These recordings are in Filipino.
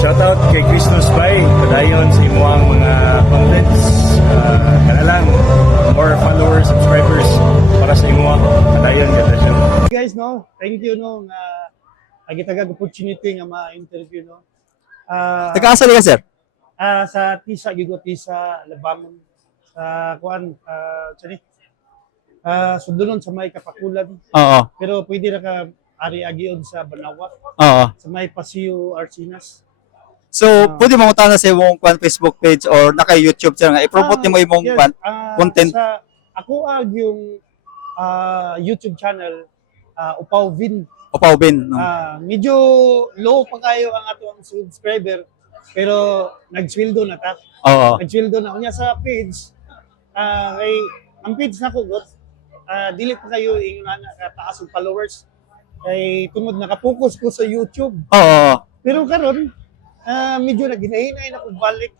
Shoutout kay Chris Nuspay, padayon sa imuang mga contents. Kanalang more followers, subscribers para sa imo. Padayon ganda siya. Guys, no, thank you no nga agitagag opportunity nga ma-interview no. Taga-asa ka, sir? Sa Tisa Tisa Labangon sa kuan sundunon sa may Kapakulan. Oo. Pero pwede ra ka ari agion sa Banawa Oo. sa may Paseo Arcinas. So, pwede mo na sa imong Facebook page or naka-YouTube sir nga i-promote mo imong Yes, content. Sa ako yung YouTube channel Upaw Vin. Upaw Bin. No? Medyo low pa kayo ang atong subscriber pero nagsweldo na ta. Oo. Nagsweldo na unya sa page. Kay ang page nako got dili pa kayo ingon na taas og followers. Kay tungod naka-focus ko sa YouTube. Oo. Pero karon medyo naginahinay na ko balik.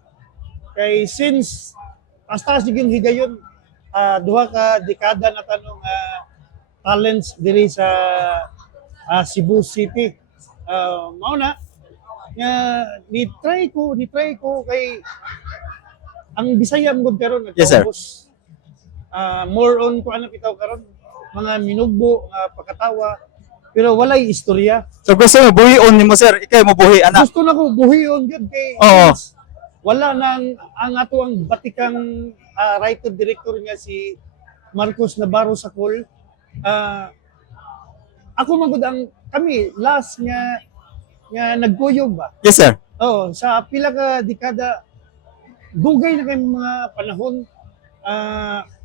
Kay since taas yung higayon duha ka dekada na tanong talents diri sa Cebu City. Mao na nga ni-try ko kay ang Bisaya mo karon Yes, sir. nagkaubos. More on ko ano bitaw karon mga minugbo pagkatawa pero walay istorya. So gusto mo buhion nimo sir, ikay mo buhi ana. Gusto na ko buhiyon gyud kay Oo. wala nang ang ato ang batikang writer director nga si Marcos Navarro Sacol. Ako magud ang kami last nga nagkuyog ba. Yes sir. Oh, sa pila ka dekada dugay na kay mga panahon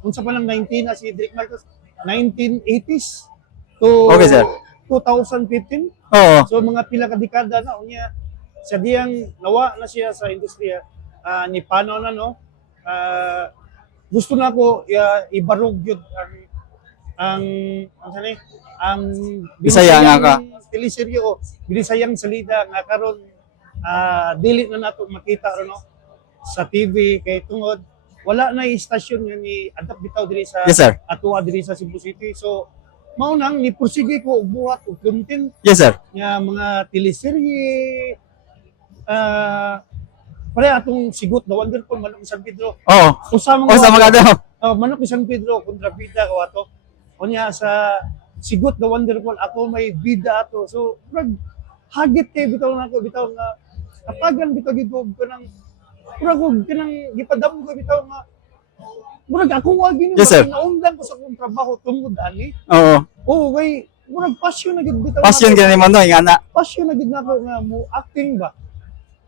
unsa pa lang 19 na si Direk Marcos 1980s to Okay, sir. 2015. Oo. So mga pila ka dekada na unya sa diyang nawa na siya sa industriya ni pano na no. Gusto na ko ibarog yun ang Bisaya nga ka. teleserye o Bisayang salida nga karon dili na nato makita no sa TV kay tungod wala na istasyon nga ni adapt bitaw diri sa Yes, sir. atuwa diri sa Cebu City. So mao nang ni pursige ko og buhat og content Yes sir. nga mga teleserye pare atong sigot the wonderful Manok ni San Pedro Oo. usa O sa mga daw. Manok ni San Pedro kontra bida ko ato unya sa sigot the wonderful ako may bida ato so hagit kay bitaw nako bitaw nga kapagan bitaw gid ko kanang murag og kanang gipadam ko bitaw nga murag ako wa gini Yes, sir. naundan ko sa akong trabaho tungod ani Oo. kay murag passion na gid bitaw Passion nako. gani mo no ingana. Passion na gid nako nga mo acting ba.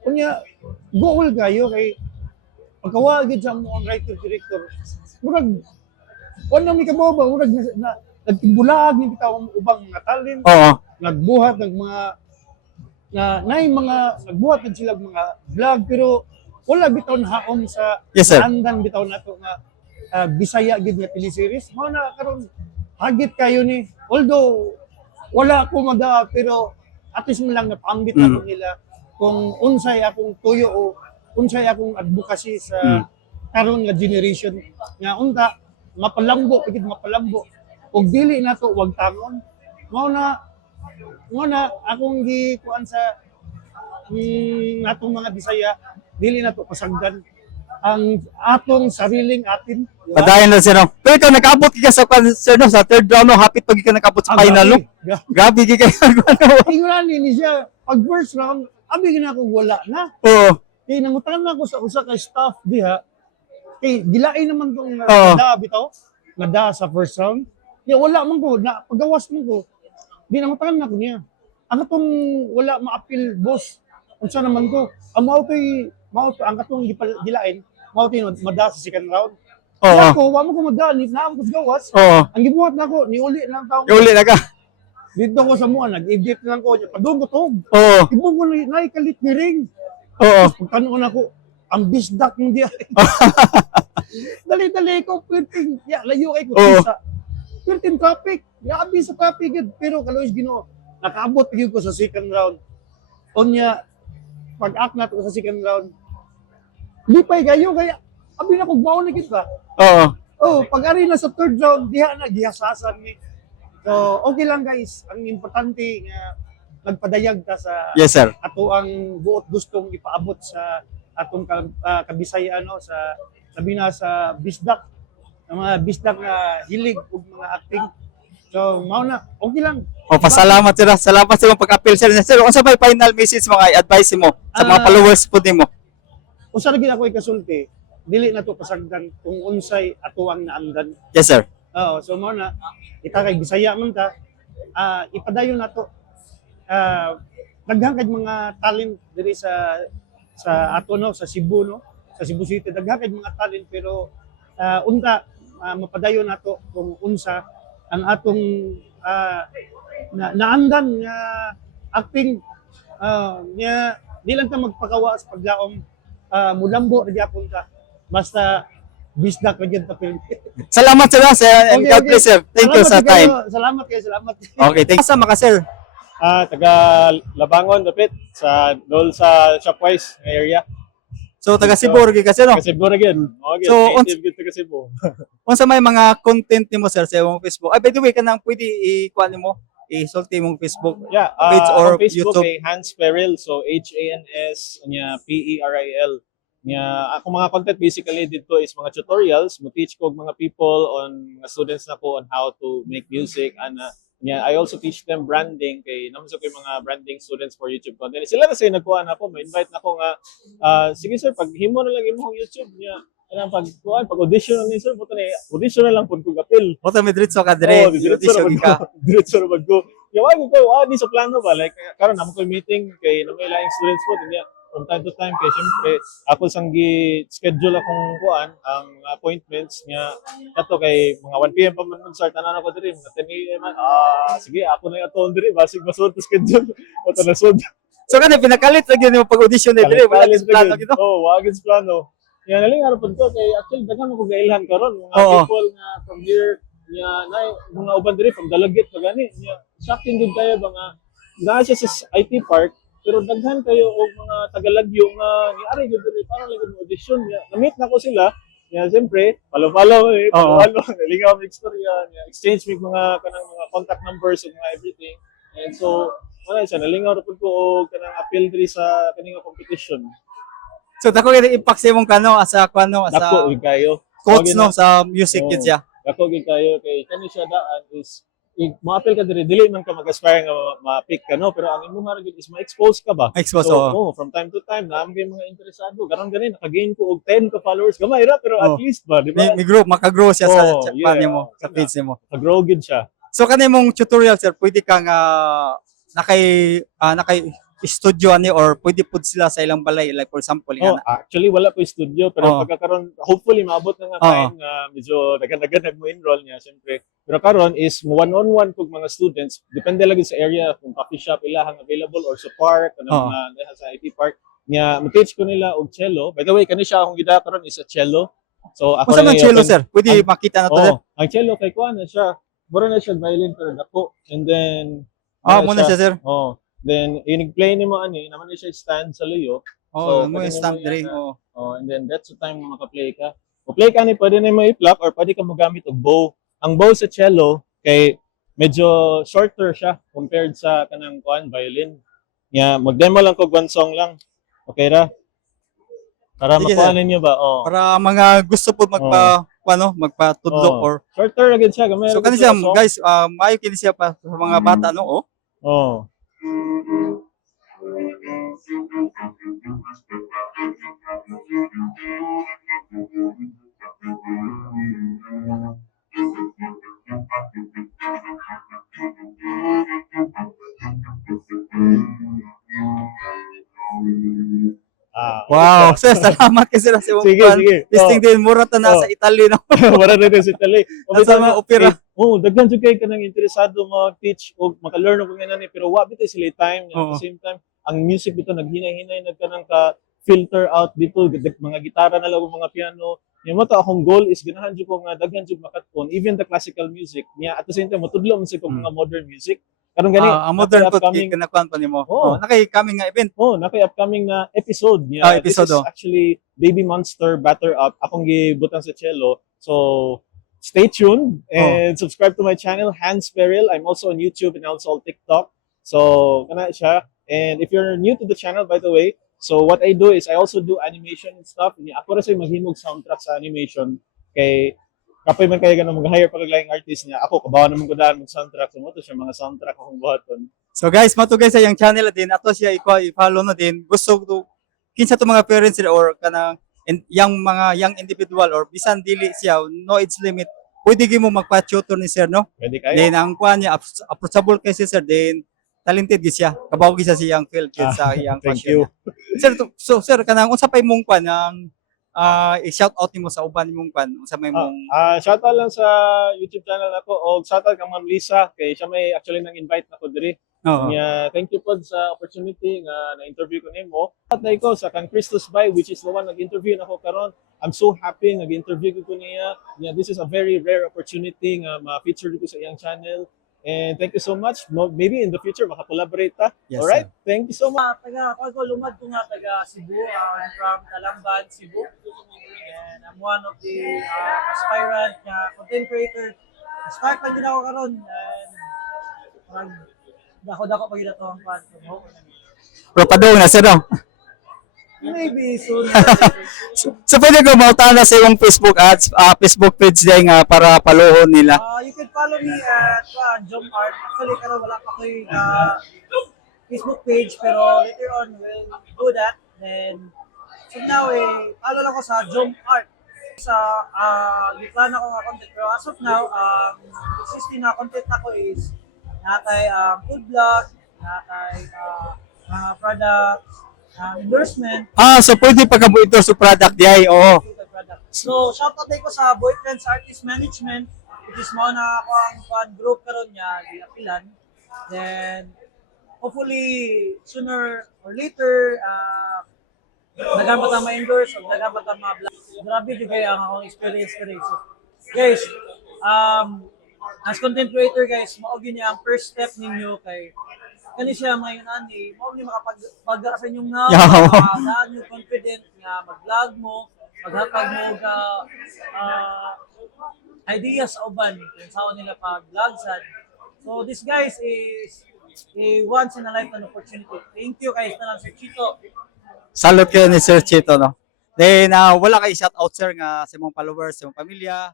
Kunya goal kayo kay pagkawa gid sa mo ang writer director. Murag wala mi kamo ba murag na nagtimbulag ni bitaw ang ubang mga talent, Oo. nagbuhat ng mga nay mga nagbuhat gid sila mga vlog pero wala bitaw haom sa Yes, sir. andan bitaw nato nga Bisaya gid nga teleseries. Mao na karon hagit kayo ni although wala ako mada pero at least man lang napambit ako nila kung unsay akong tuyo o unsay akong advocacy sa karon nga generation nga unta mapalambo pagid mapalambo ug dili nato wag tangon mao na akong gikuan sa natong mga Bisaya dili nato pasagdan ang atong sariling atin. Di ba? Padayon na sir no. Pero ikaw nakaabot ka sa sir no sa third round no hapit pag ikaw nakabot sa final no. Grabe gi kay Tingnan ni siya pag first round abi gina ko wala na. Oo. Kay nangutan na ako sa usa ka staff diha. Kay gilain naman tong Oo. nada bitaw. Nada sa first round. Ya wala man ko na pagawas man ko. Di nangutan na ko niya. Ang atong wala ma-appeal boss. Unsa naman ko? Ang mao ang katong gilain mao tin mada sa second round. Oo. Ako wa mo ko mada ni na ako sa gawas. Oo. Ang gibuhat nako ni uli lang taong Uli na ka. dito ko sa mua nag-edit lang ko padugotog. Oo. Ibon ko na ikalit ni ring. Oo. Pagtanong ako, ang bisdak hindi ay. Dali-dali ko, pwedeng, layo kay ko. Oo. Pwedeng traffic, yabi sa traffic, pero kalois ginoo. Nakaabot yun ko sa second round. Onya, pag-aknat ko sa second round, lipay kayo, kaya, abi na kong mauna kita. Oo. Oh, pag-ari na sa third round, diha na, gihasasan ni. So, okay lang guys. Ang importante nga nagpadayag ta sa Yes, sir. ato ang buot gustong ipaabot sa atong kabisaya no sa sabi na sa bisdak ang mga bisdak nga hilig ug mga acting. So mao na okay lang. O, pasalamat sir. Salamat sa mga pag-appeal sir. Sir, unsa may final message mga advice mo sa mga Ah, followers po nimo? Usa ra gid ako ikasulti, dili na to pasagdan kung unsay ato ang naandan. Yes, sir. Oo, so mo na kita kay Bisaya man ta, ipadayon nato. Daghan kay mga talent diri sa ato no, sa Cebu no, sa Cebu City daghan kay mga talent pero unta mapadayon nato kung unsa ang atong naandan nga acting nya di lang ta magpakawa sa paglaom mulambo ra gyapon ta basta bisdak ra gyud ta film. Salamat sir. And God bless sir. Thank you sa time. Salamat kayo, salamat. Okay, thank you sa mga sir. Taga Labangon, dapit sa dol sa Shopwise nga area. So taga Cebu rin kasi no. Kasi Cebu again. Okay, So, native gid taga Cebu. Unsa may mga content nimo sir sa imong Facebook? Ay by the way kanang pwede i-kuan nimo i-sulti mong Facebook Yeah, page or on Facebook YouTube. kay Hans Peril, so HANS nya PERIL. Nya ako mga content basically dito is mga tutorials, mo teach ko og mga people on mga students na ko on how to make music and nya I also teach them branding kay naman sa ko yung mga branding students for YouTube content. Sila na say nagkuha na ako, ma-invite na ako nga sige sir, pag himo na lang imong YouTube nya kanang pag audition na ni sir, buto na audition na lang pud ko apil. O ta midritso ka dire, diretso audition ka. Diretso na mag-go. Yawa ko, di sa plano ba? Like, karon naman ko meeting kay na may laing students po. Tinya, from time to time, kay siyempre, ako sang schedule akong kuan ang appointments niya. Kato kay mga 1 p.m. pa man start tanan ako diri, mga 10 a.m. man. Sige, ako na ato diri, basig masud to schedule. Wato na sud. So kanang pinakalit lagi nimo pag audition na dire, wala Kalit- gid plano kalit gito. Oo, wag gid plano. Yan naling araw pud ko kay actually daghan mo ko gailhan karon mga Oo. people nga from here nya na mga uban diri from Dalagit pa gani nya shocking gid kayo ba nga naa siya sa IT park pero daghan kayo og mga tagalagyo nga niari gid diri para lang gid audition nya na-meet na ko sila nya siyempre follow Oo. nalingaw ang istorya nya exchange mig mga kanang mga contact numbers ug mga everything and so wala siya nalingaw ra pud ko og kanang appeal diri sa kaning competition. So dako gid impact sa imong kano asa kuno asa Dako gid kayo. coach Wag no sa music Oo. gid siya. Dako gid kayo kay kani siya daan is ma-appeal ka dili man ka mag-aspire nga ma-pick ka no pero ang imong gid is ma-expose ka ba. Expose, So, oo. from time to time na kay mga interesado karon gani naka-gain ko og 10 ka followers gamay ra pero at Oo. least ba di ba? May group maka-grow siya sa Oo, sa yeah. nimo, sa page nimo. Nag-grow gid siya. So kanimong tutorial sir, pwede kang nakay studio ani or pwede pud sila sa ilang balay like for example Oh, nga actually wala pa yung studio pero Oo. pagkakaroon hopefully maabot na nga Oo. time nga medyo nag mo enroll niya syempre. Pero karon is one-on-one kog mga students depende lagi sa area kung coffee shop ilahang available or sa park ano Oo. mga sa IT park nya mo-teach ko nila og cello. By the way kani siya akong gida karon is a cello. So ako Unsa man na cello i-open- sir? Pwede Ang- makita na to sir. Oo, ang cello kay kuan na siya. Mura na siya violin pero dako and then Muna siya sir. Oh, then inig-play nimo ani naman siya stand sa luyo. Oh, So, mo pwede yung stamp mo diri. yan, Oh. Oh, and then that's the time na maka-play ka. O play ka ni pwede na mo i-pluck or pwede ka magamit og bow. Ang bow sa cello kay medyo shorter siya compared sa kanang kuan violin. Nya mag-demo lang kog one song lang. Okay ra? Para Sige, makuha ninyo ba? Oh. Para mga gusto pud magpatudlo Oo. or Shorter ra gid siya gamay. so ra kani gid siya song. guys, maayo kini siya pa sa mga bata no. Oh. Oh. Wow, sir, salamat kasi sa imong Sige, kuan. sige. Listing din mura ta na Oh. sa Italy no. Wala na din si Tali. Nasa mga opera. Daghan jud kay kanang interesado mag-teach o maka-learn og nga nani pero wa bitaw sila time at Oo. the same time ang music bitaw naghinay-hinay nagkanang ka filter out dito mga gitara na lang ug mga piano. Yung mo to akong goal is ganahan jud ko nga daghan jud makaton even the classical music niya at the same time motudlo man sa kong mga modern music. Karon gani Ang modern napay pud upcoming kinakuan pa nimo. Oo. Oh, nakay coming nga event. nakay upcoming na episode niya. Episode, This is oh. actually Baby Monster Batter Up. Akong gibutang sa cello. So, stay tuned and subscribe to my channel, Hans Peril. I'm also on YouTube and also on TikTok. So kana siya. And if you're new to the channel, by the way, so what I do is I also do animation and stuff. Ako rin sa maghimog soundtrack sa animation. Kay kapoy man kayo ganun mag-hire pag laing artist niya. Ako kabawa naman ko daan mag-soundtrack. So mo to siya mga soundtrack akong buhaton. So guys, mato guys sa yung channel din ato siya i-follow na din. Gusto to kinsa to mga parents sila or kanang young individual or bisan dili siya no age limit. Pwede gyud mo magpa-tutor ni sir no. Pwede kayo? Then ang kuan niya approachable kay si sir din talented gyud siya. Kabaw gyud siya siyang field gyud sa iyang Thank passion you. niya. Sir, so sir kanang unsa pay mong kuan ang i-shout out nimo sa uban nimong kuan unsa may mong Shoutout lang sa YouTube channel ako o shoutout kang Ma'am Lisa kay siya may actually nang invite nako diri. Oo. Thank you po sa opportunity nga na-interview ko nimo. At na ko sa kang Christus Bay which is the one nag-interview nako karon. I'm so happy nag-interview ko niya. This is a very rare opportunity nga ma-feature ko sa iyang channel. And thank you so much. Maybe in the future maka-collaborate ta. Yes, All right? Thank you so much. Lumad ko nga taga Cebu. I'm from Talamban, Cebu. And I'm one of the aspirant content creator. Start pa din ako karon. And parang dako-dako pa gila to ang pan. Pero padung na sir no. Maybe soon. So pwede ko mautana sa iyong Facebook ads, Facebook page din nga para paluhon nila. You can follow me at Jom Art. Actually, karon wala pa ko'y Facebook page, pero later on we'll do that. Then, so now, follow lang ko sa Jom Art. Sa plan ako nga content. Pero as of now, existing na content ako is natay food vlog, natay products, endorsement. So pwede pa ka mo ito sa product diay, oo. So, shoutout din ko sa Boyfriends Artist Management, which is mo na ako ang fan group karon niya, giapilan. Then, hopefully, sooner or later, dagan pa ma-endorse o dagan pa ma-vlog. Grabe yung kaya ang akong experience ka rin. So, guys, as content creator guys, maugin niya ang first step ninyo kay kani siya ngayon ani, mao ni makapag sa inyong naan yung confident nga mag-vlog mo, maghatag mo ka ideas sa uban kung saan nila pag-vlog sad. So this guys is a once in a lifetime opportunity. Thank you guys na lang Sir Chito. Salute kayo ni Sir Chito, no? Then, wala kay shout out sir nga sa mong followers, sa mong pamilya.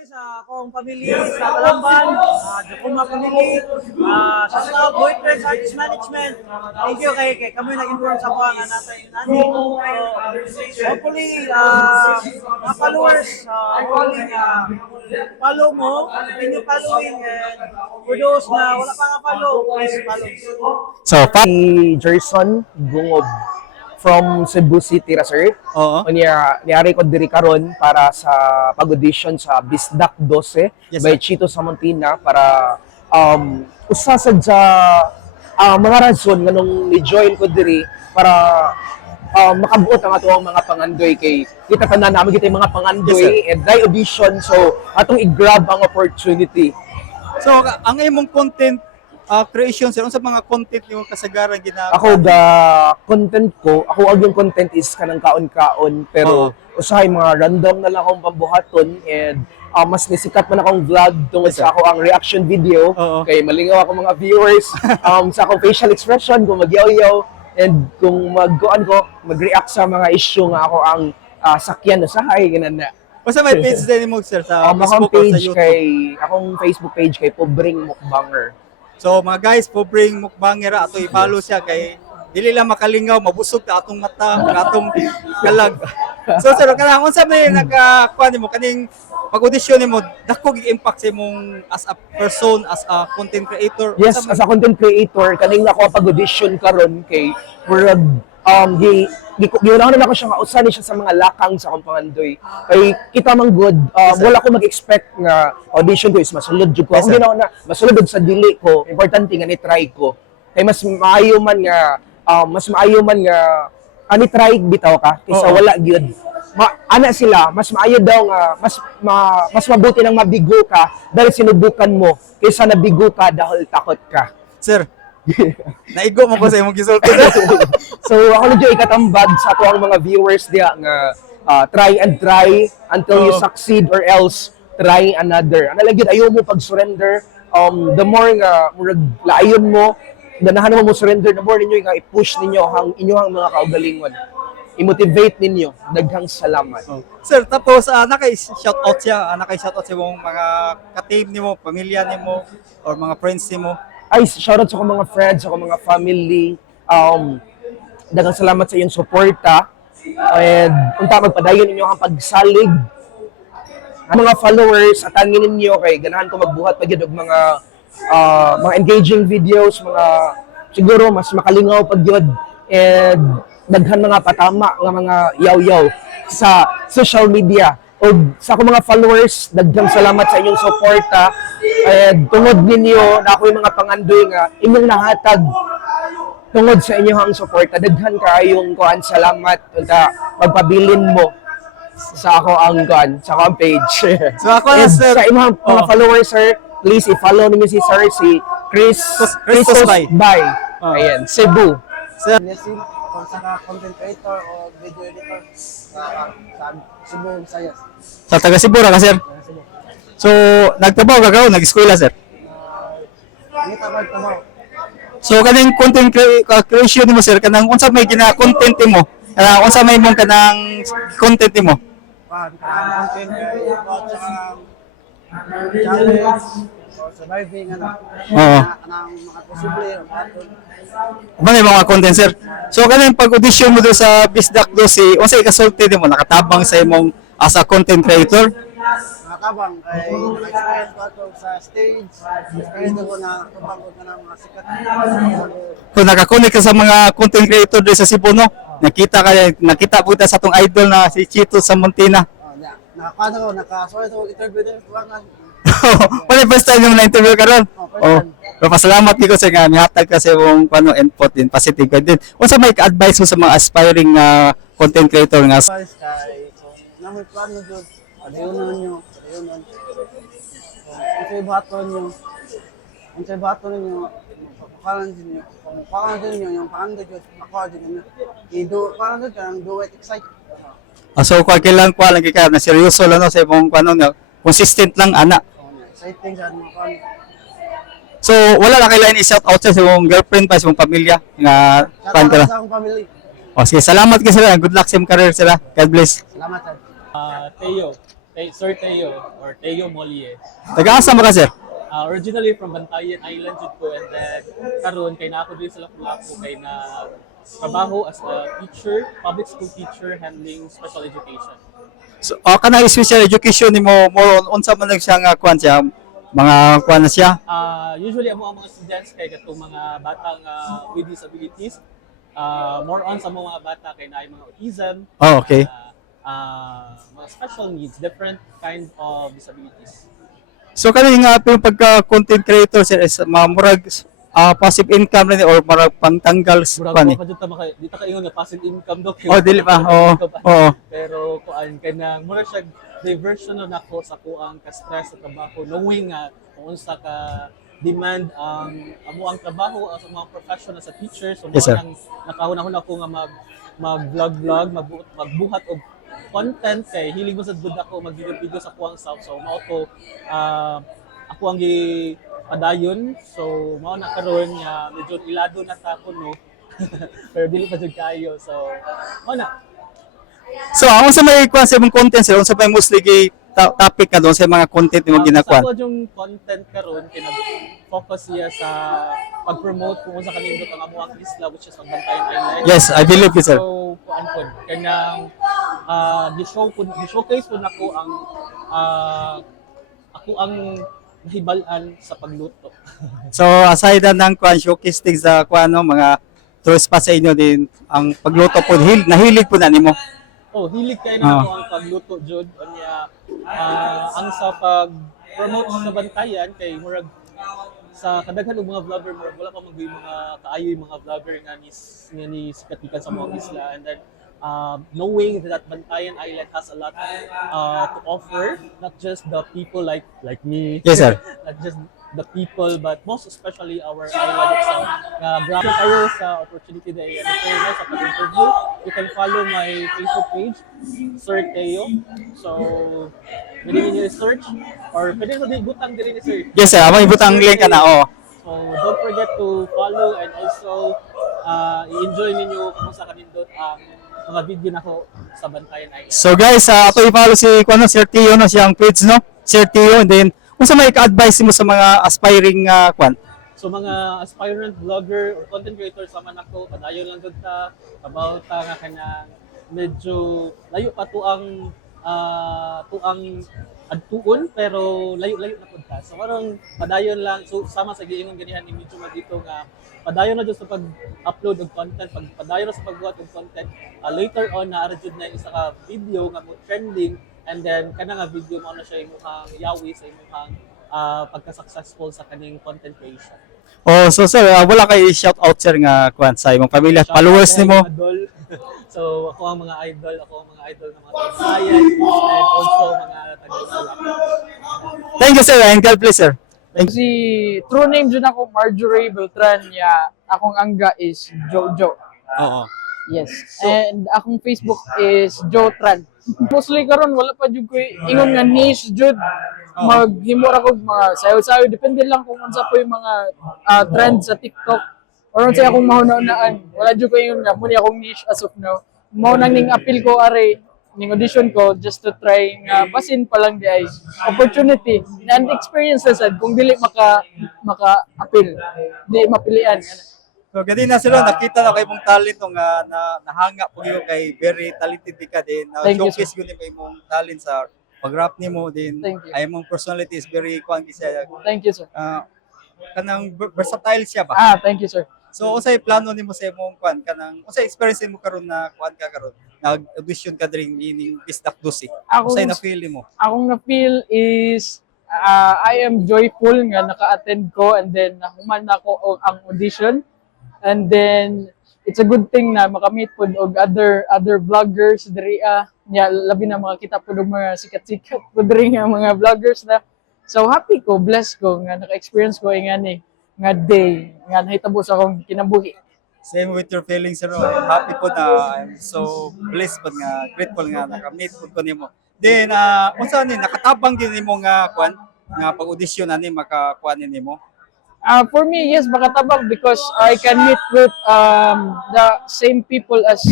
Sa akong pamilya sa Talamban, Jokuma family, sa Boyfriends Artist Management. Thank you kay kami nag-inform sa ako nga natin nani. Hopefully, mga followers, hopefully follow mo, continue following, and for those na wala pa nga follow, please follow. So, Si Jerson Gungob from Cebu City ra sir. oo. Niari ko diri karon para sa pag-audition sa Bisdak 12 Yes, by Chito Samontina para usa sad sa mga rason nganong ni-join ko diri para makabuot ang atong mga pangandoy kay kita tanan namin kita mga pangandoy and dry audition so atong i-grab ang opportunity. So, ang imong content creation sir, unsa mga content nimo kasagaran ginagawa? Ako ga content ko, ako ang yung content is kanang kaon-kaon pero usahay mga random na lang akong pambuhaton and mas nisikat man akong vlog tungod sa ako ang reaction video kay malingaw ako mga viewers sa akong facial expression kung magyaw-yaw and kung magkuan ko mag-react sa mga issue nga ako ang sakyan usahay ganana. Unsa may page din mo sir sa Akong Facebook o sa page YouTube? akong Facebook page kay Pobring Mukbanger. So mga guys, Pobring Mukbanger ato i-follow siya kay dili lang makalingaw, mabusog ta atong mata, atong kalag. So sir, kanang unsa may nagkuan nimo kaning pag-audition nimo, dako gig impact sa imong as a person, as a content creator? Yes, as a content creator, kaning ako pag-audition karon kay murag giunahan na ako siya nga usa ni siya sa mga lakang sa akong pangandoy. Kay kita man good, wala ko mag-expect nga audition ko is masulod jud ko. Ako ginawa na masulod og sa dili ko, importante nga ni-try ko. Kay mas maayo man nga ani try bitaw ka kaysa wala gyud. Ana sila, mas maayo daw nga mas mabuti nang mabigo ka dahil sinubukan mo kaysa nabigo ka dahil takot ka. Sir, naigo mo ko sa imong gisulti. So ako na dyan ikatambag sa ato ang mga viewers diya nga try and try until you succeed or else try another. Ano lang yun, ayaw mo pag-surrender the more nga murag laayon mo, ganahan mo surrender, the more ninyo nga i-push ninyo ang inyong mga kaugalingon. I-motivate ninyo. Daghang salamat. Sir, tapos naka-shoutout siya, naka-shoutout siya mong mga ka-team nimo, pamilya nimo, or mga friends nimo. Ay, shoutout sa akong mga friends, sa akong mga family. Daghang salamat sa iyong suporta. And unta magpadayon ninyo ang pagsalig. Ang mga followers, atangin ninyo kay ganahan ko magbuhat pa gyud og mga engaging videos, mga siguro mas makalingaw pag gyud, and daghan mga patama nga mga yaw-yaw sa social media. O sa akong mga followers, daghang salamat sa inyong suporta. And tungod ninyo na ako yung mga pangandoy nga inyong nahatag tungod sa inyong suporta. Daghan kaayong kuan salamat unta magpabilin mo sa ako ang kuan, sa ako ang page. So ako na, And sir. sa inyong mga followers, sir, please i-follow ninyo si sir, si Christos Bay. Bay. Ayan, Cebu. Blessing kung sa content creator o video editor sa Cebu, Visayas. Sa taga Cebu ra ka, sir. So, nagtrabaho ka ka, nag-eskwela, sir. Hindi tabag tabaw. So, kaning content creation mo, sir, kanang unsa may gina-content mo? Unsa may mong kanang content mo? Content about sa challenge or surviving Oo. ng mga posible o Ba may mga content, sir? So, kanang pag-audition mo doon sa Bisdak do si unsa ikasulti mo nakatabang sa imong as a content creator? nakatabang kay naka-experience ko ato sa stage, experience ko na tabang ko na mga sikat. Kung nakakonek ka sa mga content creator doon sa Cebu, no? Nakita po ta sa atong idol na si Chito sa Montina. Nakakuha ko, nakasoy ko interview din sa mga Wala first time yung na-interview ka ron? first Oh. time. Pero pasalamat ko sa nga mihatag kasi yung input din positive ka din. Unsa may ka-advise mo sa mga aspiring content creator nga Advice kay kung namoy plano jud, padayonon nyo, padayonon. Kung unsay baton ninyo, pakalan din nyo. Kung pakalan din nyo, yung paando jud, ako din nyo. Paano jud kanang do it excite. so kailangan ko lang ka na seryoso lang no, sa imong nga consistent lang ana. Exciting sa mga paano. So wala lang kailangan i-shout out sa imong girlfriend pa sa imong pamilya nga fan ka lang. Sa akong family. O sige, salamat kayo sila. Good luck sa imong career sila. God bless. Salamat sir. Sir Teo, or Teo Molie. Taga-asa mo ka, sir? Originally from Bantayan Island jud ko, and then karon kay na ako din sa Lapu-Lapu kay na trabaho as a teacher, public school teacher handling special education. So, kanang special education nimo more on unsa man lang siya nga kuan siya mga kuan na siya. Usually amo ang mga students kay katong mga bata nga with disabilities, more on sa mga bata kay naay mga autism, Oh, okay. mga special needs, different kind of disabilities. So kaning yung pagka-content creator sir is murag passive income rin or murag pangtanggal Murag kuan ni. pa jud ta dito ka ingon nga passive income dok. Oh, dili pa. Oo. Oo. Pero kuan kay na mura siya diversion na nako sa kuang ka-stress sa trabaho, knowing nga kung unsa ka demand amo ang trabaho sa mga professional sa teacher. So Yes, sir. nakahuna-huna ako nga mag-vlog, magbuhat og content kay hilig mo sa good ako mag-video sa kuang self. So mao to ako ang padayon. So mao na karon nga medyo ilado na ta ko no. Pero dili pa jud kayo. So mao na. So unsa may kuan sa imong content sir? Unsa may mostly topic ka doon sa mga content mo ginakuan? Sa yung content karon kinag-focus siya sa pag-promote kung unsa kanindot ang amuang isla, which is ang Bantayan Island. Yes, I believe it, sir. So kuan po kanang gi-showcase po nako ang ako ang nahibalan sa pagluto. So aside ng kuan showcase things sa kuan no, mga tourist spots sa inyo din ang pagluto po nahilig po na nimo. Oh, hilig kayo na ako ang pagluto jud unya ang sa pag-promote sa Bantayan kay murag sa kadaghan og mga vlogger murag wala pa mga kaayoy mga vlogger nga ni sikatikan sa mga isla, and then knowing that Bantayan Island has a lot to offer, not just the people like me. Yes, sir. Not just the people, but most especially our island itself. Grabe kayo sa opportunity na i-refer mo sa pag-interview. You can follow my Facebook page, Sir Teo. So, pwede niyo i-search or pwede mo din butang din i-search. Yes sir, amang ibutang link ana oh. So, don't forget to follow and also i-enjoy ninyo kung sa kanindot ang mga video na ko sa Bantayan Island. So guys, ato i-follow si kuno Sir Tio no siyang page no. Sir Tio, and then unsa may ka-advise mo sa mga aspiring kwan? So mga aspirant vlogger or content creator sa man ako, padayon lang gud ta about nga kanang medyo layo pa tuang adtuon pero layo-layo na pud ta. So karon padayon lang so sama sa giingon ganihan ni medyo dito nga padayon na jud sa pag-upload og content, padayon na sa pagbuhat og content. Later on na jud na isa ka video nga mo trending and then kana nga video mo na siya imong yawi sa imong pagka-successful sa kaning content creation. Oh, so sir, wala kay shout out sir nga kwan sa imong pamilya, Shout out followers sa nimo. mga idol. So ako ang mga idol ng mga Bayan and also mga taga-Salak. Thank you sir, and God bless sir. Si true name dyan ako Marjorie Beltran ya. Akong angga is Jojo. Oo. Yes. And akong Facebook is Jotran. Mostly karon wala pa jud ko ingon nga niche jud. Maghimo ra ko mga sayo-sayo depende lang kung unsa po yung mga trend sa TikTok. Or unsa akong mahuna-hunaan. Wala jud ko ingon nga muni akong niche as of now. Mao nang ning appeal ko are ning audition ko just to try nga basin pa lang di ay opportunity and experiences sad kung dili maka-appeal di mapilian. So gani na sila nakita na kay mong talent nga nahanga po yung kay very talented ka din. Thank you, Showcase gyud kay mong talent sa pag-rap nimo din. Thank you. Ay mong personality is very kwan kisaya. Thank you, sir. Kanang versatile siya ba? Thank you, sir. So unsay plano nimo sa imong kwan kanang unsay experience nimo karon na kwan ka karon? Nag-audition ka dring meaning Bisdak Dusi. Unsay na feel nimo? Akong na-feel is I am joyful nga naka-attend ko and then nahuman ako ang audition. And then it's a good thing na makamit pud og other vloggers diri nya labi na mga kita pud og mga sikat-sikat pud diri nga mga vloggers na. So happy ko, blessed ko nga naka-experience ko ingani nga day nga nahitabo sa akong kinabuhi. Same with your feelings, sir. I'm happy po na I'm so blessed po nga, grateful nga nakamit po ko nimo. Then, unsa ni nakatabang din nimo nga kwan nga pag-audition ani makakuan nimo? For me, yes, makatabang because I can meet with the same people as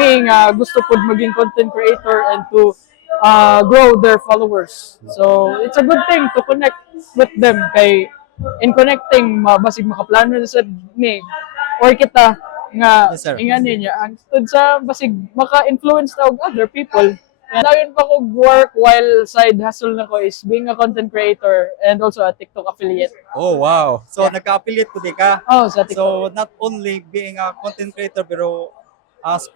me nga gusto pud maging content creator and to grow their followers. So, it's a good thing to connect with them kay in connecting basig makaplano na sa ni or kita nga Yes, sir. ingani niya ang tud sa basig maka-influence na og other people. And ayun pa ko work while side hustle na ko is being a content creator and also a TikTok affiliate. Oh, wow. So, nagka-affiliate po di ka? Oh, sa TikTok. So, not only being a content creator, pero as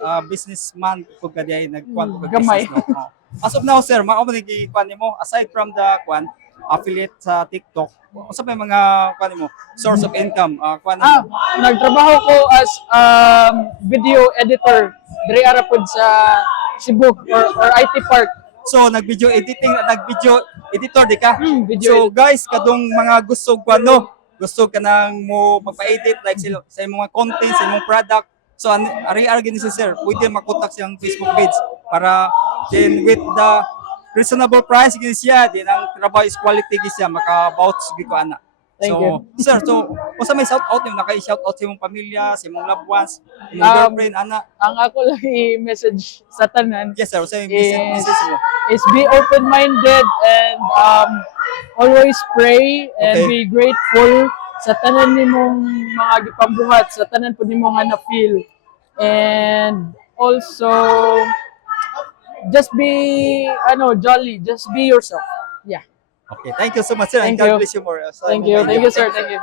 a businessman, kung kanya nagkuhan ko Gamay. business. No? As of now, sir, mga kuhan nimo aside from the affiliate sa TikTok, sa may mga kuhan mo, source of income, kuhan nimo. Nagtrabaho ko as video editor diri ara pod sa Cebu or IT Park. So, nag-video editor di ka? Video So, guys, kadong mga gusto gusto ka nang mo magpa-edit like sa imong mga content, sa imong product. So, ari-ari gini si sir, pwede makontak siyang Facebook page para then with the reasonable price gini siya, din ang trabaho is quality gini siya, maka-vouch gini ko ana. Thank So, you. sir, so, kung sa may shout out nyo, naka-shout out sa imong pamilya, sa imong loved ones, imong girlfriend, ana. Ang ako lang i-message sa tanan Yes, sir, sa imong Yes. message mo. is be open-minded and always pray and Okay. be grateful sa tanan nimong mga gipambuhat, sa tanan pud nimo nga na-feel. And also just be jolly, just be yourself. Yeah. Okay, thank you so much, sir. And Thank you. God bless you more. Thank you, sir. Thank you.